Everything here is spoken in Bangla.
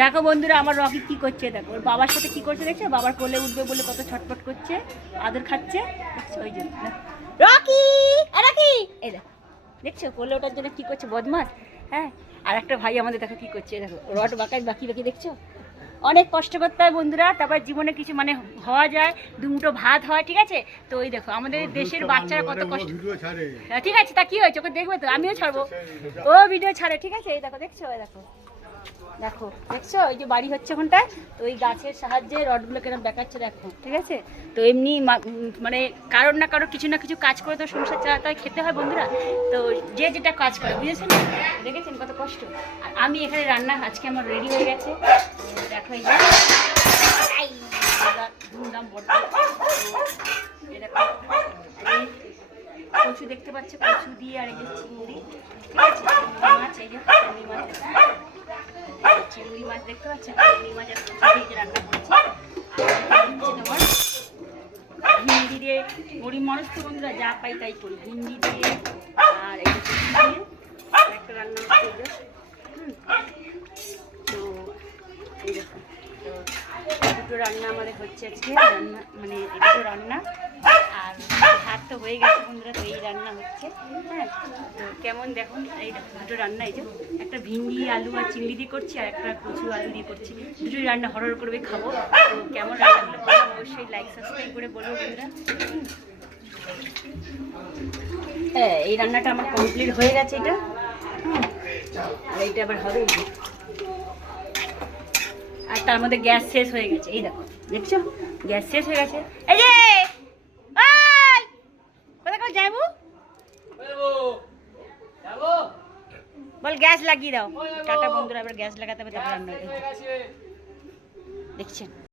দেখো বন্ধুরা আমার রকি কি করছে, দেখো ওর বাবার সাথে কি করছে দেখছো, বাবার কোলে উঠবে বলে কত ছটফট করছে, আদর খাচ্ছে দেখছো। ওই জন্য রকি রকি এই দেখো দেখছো কোলে ওঠার জন্য কি করছে বদমাস। হ্যাঁ, আর একটা ভাই আমাদের দেখো কি করছে, দেখো রড বাঁকায় বাকি বাকি দেখছো। অনেক কষ্ট করতে হয় বন্ধুরা, তারপর জীবনে কিছু মানে হওয়া যায়, দুমুটো ভাত হয়, ঠিক আছে। তো ওই দেখো আমাদের দেশের বাচ্চারা কত কষ্ট। ঠিক আছে, তা কি হয়েছে ওকে দেখবে তো, আমিও ছাড়বো, ও ভিডিও ছাড়ে, ঠিক আছে। এই দেখো দেখছো, ওই দেখো দেখো দেখছো ওই যে বাড়ি হচ্ছে ওখানটায়, তো ওই গাছের সাহায্যে রডগুলো কেরম দেখাচ্ছে দেখো, ঠিক আছে। তো এমনি মানে কারোর না কারোর কিছু না কিছু কাজ করে তো সংসার চালাতে হয়, খেতে হয় বন্ধুরা। তো যে যেটা কাজ করে বুঝেছেন, দেখেছেন কত কষ্ট। আর আমি এখানে রান্না আজকে আমার রেডি হয়ে গেছে, দেখো এই ধুমধাম বড়। কচু দেখতে পাচ্ছ, কচু দিয়ে আর এই যে চিংড়ি, ঠিক আছে, মাছ, এই যে চিংড়ি মাছ, চিংড়ি মাছ দেখতে পাচ্ছেন, চিংড়ি মাছ আর কচু দিয়ে রান্না করেছি। তোমার ভিন্ডি দিয়ে, গরিব মানুষ তো বন্ধুরা যা পাই তাই করি, ভিন্ডি দিয়ে আর এই দিয়ে একটা রান্না হচ্ছে। তো এই দেখুন, তো দুটো রান্না আমাদের হচ্ছে আজকে, রান্না মানে দুটো রান্না, আর ভাত তো হয়ে গেছে বন্ধুরা। তো এই রান্না হচ্ছে, হ্যাঁ। তো কেমন দেখুন এই দুটো রান্না, এই যে একটা ভিন্ডি আলু আর চিংড়ি দিয়ে করছি, আর একটা কচু আলু দিয়ে করছি, দুটোই রান্না হরহর করবে খাবো। তো কেমন রান্নাগুলো করলাম অবশ্যই লাইক সাবস্ক্রাইব করে বলবো বন্ধুরা। হ্যাঁ, এই রান্নাটা আমার কমপ্লিট হয়ে গেছে এটা, আর এইটা আবার হবে, আর তার মধ্যে গ্যাস শেষ হয়ে গেছে। এই দেখো দেখছো গ্যাস শেষ হয়ে গেছে। এই যে কোথায় যাবো বল, গ্যাস লাগিয়ে দাও। টাটা বন্ধুরা, এবার গ্যাস লাগাতে হবে, তারপর রান্না দেখছেন।